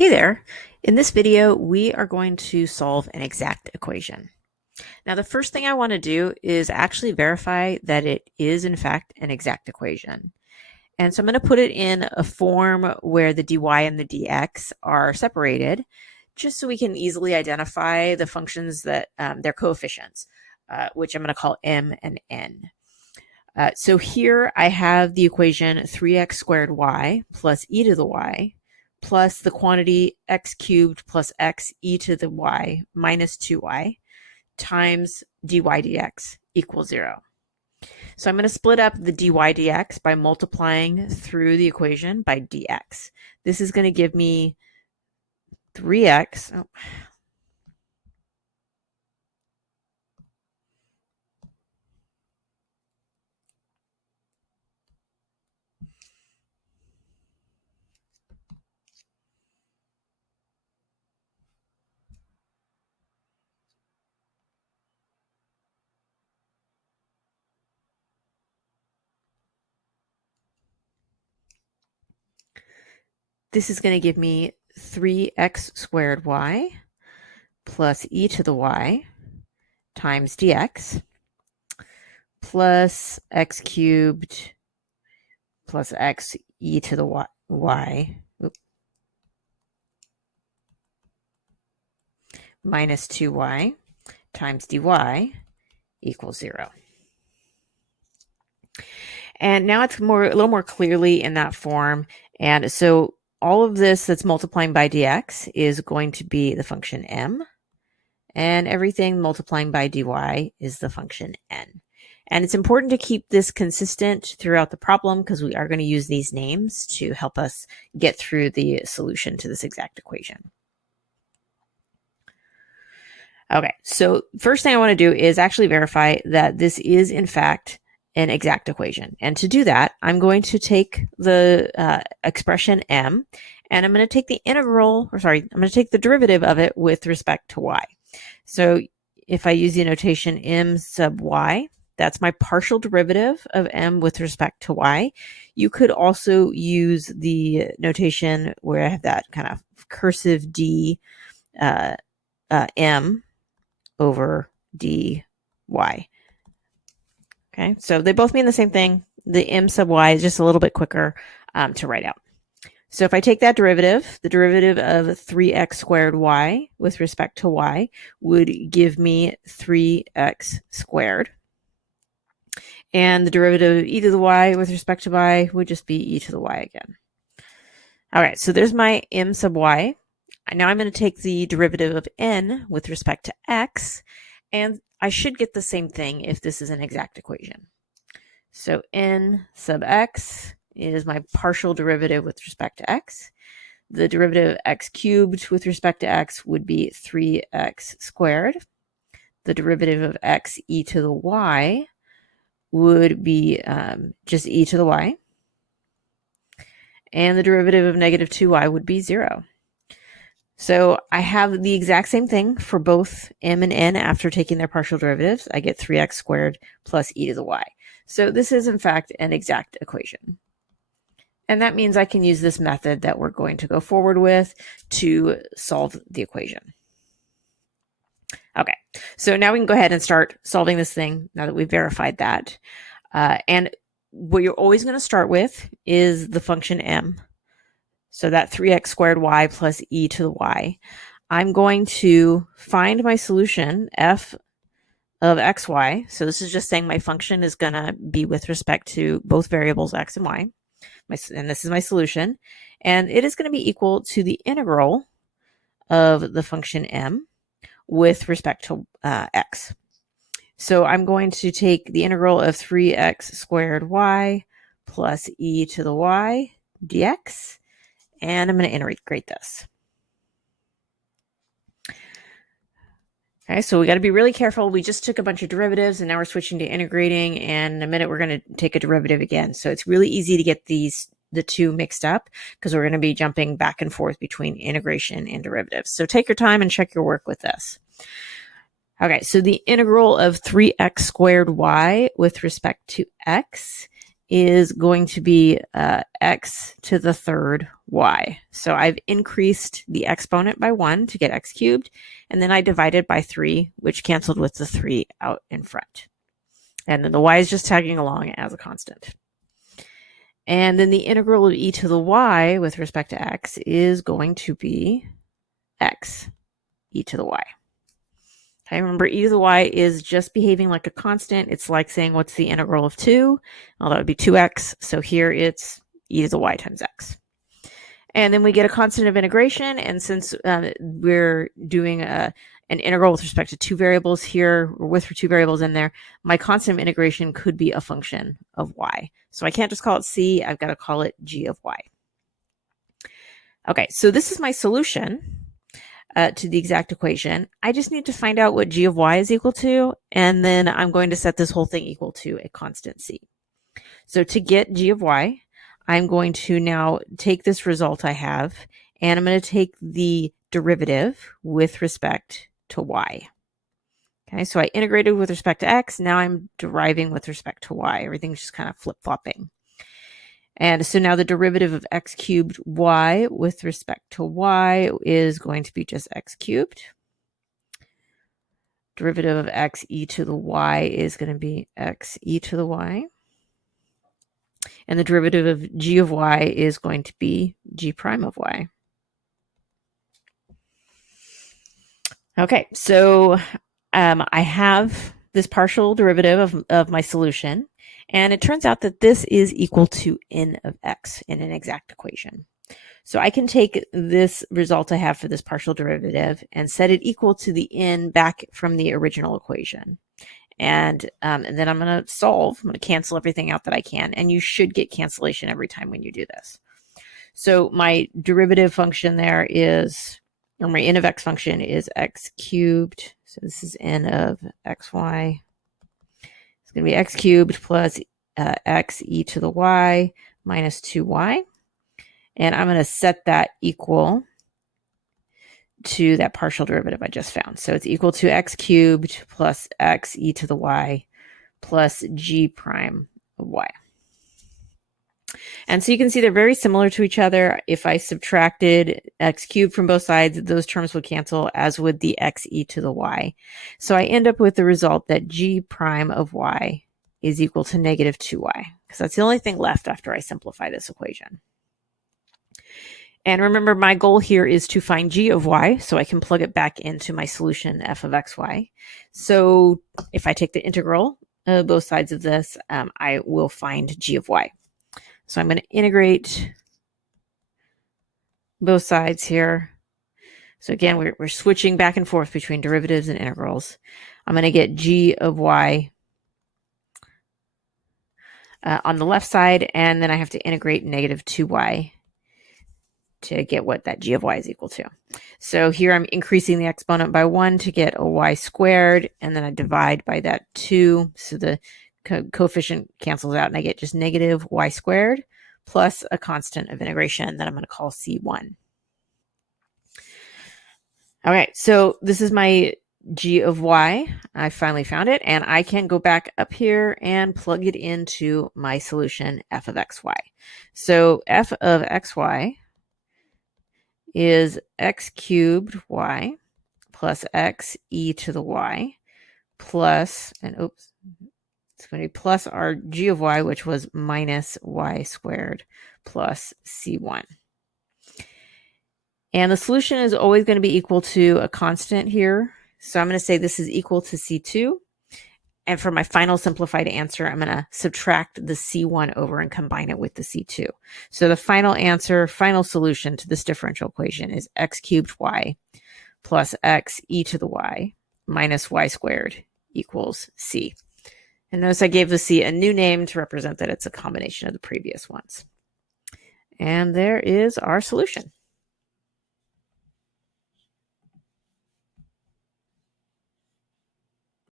Hey there! In this video, we are going to solve an exact equation. Now, the first thing I want to do is actually verify that it is, in fact, an exact equation. And so I'm going to put it in a form where the dy and the dx are separated, just so we can easily identify the functions that their coefficients, which I'm going to call m and n. So here I have the equation 3x squared y plus e to the y plus the quantity x cubed plus x e to the y minus 2y times dy dx equals 0. So I'm going to split up the dy dx by multiplying through the equation by dx. This is going to give me 3x. This is going to give me 3x squared y plus e to the y times dx plus x cubed plus x e to the y minus 2y times dy equals 0. And now it's a little more clearly in that form. And so all of this that's multiplying by dx is going to be the function m, and everything multiplying by dy is the function n. And it's important to keep this consistent throughout the problem because we are going to use these names to help us get through the solution to this exact equation. Okay, so first thing I want to do is actually verify that this is in fact an exact equation. And to do that, I'm going to take the expression m, and I'm going to take the I'm going to take the derivative of it with respect to y. So if I use the notation m sub y, that's my partial derivative of m with respect to y. You could also use the notation where I have that kind of cursive d m over dy. Okay, so they both mean the same thing. The m sub y is just a little bit quicker to write out. So if I take that derivative, the derivative of 3x squared y with respect to y would give me 3x squared. And the derivative of e to the y with respect to y would just be e to the y again. All right, so there's my m sub y. Now I'm going to take the derivative of n with respect to x, and I should get the same thing if this is an exact equation. So n sub x is my partial derivative with respect to x. The derivative of x cubed with respect to x would be 3x squared. The derivative of x e to the y would be just e to the y. And the derivative of negative 2y would be 0. So I have the exact same thing for both m and n after taking their partial derivatives. I get 3x squared plus e to the y. So this is, in fact, an exact equation. And that means I can use this method that we're going to go forward with to solve the equation. Okay, so now we can go ahead and start solving this thing now that we've verified that. And what you're always going to start with is the function m. So that 3x squared y plus e to the y. I'm going to find my solution, f of xy. So this is just saying my function is going to be with respect to both variables x and y. And this is my solution. And it is going to be equal to the integral of the function m with respect to x. So I'm going to take the integral of 3x squared y plus e to the y dx, and I'm going to integrate this. Okay, so we got to be really careful. We just took a bunch of derivatives and now we're switching to integrating, and in a minute we're going to take a derivative again. So it's really easy to get the two mixed up because we're going to be jumping back and forth between integration and derivatives. So take your time and check your work with this. Okay, so the integral of 3x squared y with respect to x is going to be x to the third y. So I've increased the exponent by 1 to get x cubed, and then I divided by 3, which canceled with the 3 out in front. And then the y is just tagging along as a constant. And then the integral of e to the y with respect to x is going to be x e to the y. Okay, remember, e to the y is just behaving like a constant. It's like saying, what's the integral of 2? Well, that would be 2x. So here it's e to the y times x. And then we get a constant of integration. And since we're doing an integral with respect to 2 variables here, or with 2 variables in there, my constant of integration could be a function of y. So I can't just call it c. I've got to call it g of y. Okay, so this is my solution to the exact equation. I just need to find out what g of y is equal to, and then I'm going to set this whole thing equal to a constant c. So to get g of y, I'm going to now take this result I have, and I'm going to take the derivative with respect to y. Okay, so I integrated with respect to x. Now I'm deriving with respect to y. Everything's just kind of flip-flopping. And so now the derivative of x cubed y with respect to y is going to be just x cubed. Derivative of x e to the y is going to be x e to the y. And the derivative of g of y is going to be g prime of y. Okay, so I have this partial derivative of my solution. And it turns out that this is equal to n of x in an exact equation. So I can take this result I have for this partial derivative and set it equal to the n back from the original equation. And then I'm going to solve. I'm going to cancel everything out that I can. And you should get cancellation every time when you do this. So my derivative function there is, or my n of x function is x cubed. So this is n of xy. It's going to be x cubed plus x e to the y minus 2y. And I'm going to set that equal to that partial derivative I just found. So it's equal to x cubed plus x e to the y plus g prime of y. And so you can see they're very similar to each other. If I subtracted x cubed from both sides, those terms would cancel, as would the x e to the y. So I end up with the result that g prime of y is equal to negative 2y, because that's the only thing left after I simplify this equation. And remember, my goal here is to find g of y, so I can plug it back into my solution f of xy. So if I take the integral of both sides of this, I will find g of y. So I'm going to integrate both sides here. So again, we're switching back and forth between derivatives and integrals. I'm going to get g of y on the left side, and then I have to integrate negative 2y to get what that g of y is equal to. So here I'm increasing the exponent by 1 to get a y squared, and then I divide by that 2, so the coefficient cancels out, and I get just negative y squared plus a constant of integration that I'm going to call c1. Okay, so this is my g of y. I finally found it, and I can go back up here and plug it into my solution f of xy. So f of xy is x cubed y plus x e to the y plus, and oops, it's going to be plus our g of y, which was minus y squared plus c1. And the solution is always going to be equal to a constant here. So I'm going to say this is equal to c2. And for my final simplified answer, I'm going to subtract the c1 over and combine it with the c2. So the final answer, final solution to this differential equation is x cubed y plus x e to the y minus y squared equals c. And notice I gave the c a new name to represent that it's a combination of the previous ones. And there is our solution.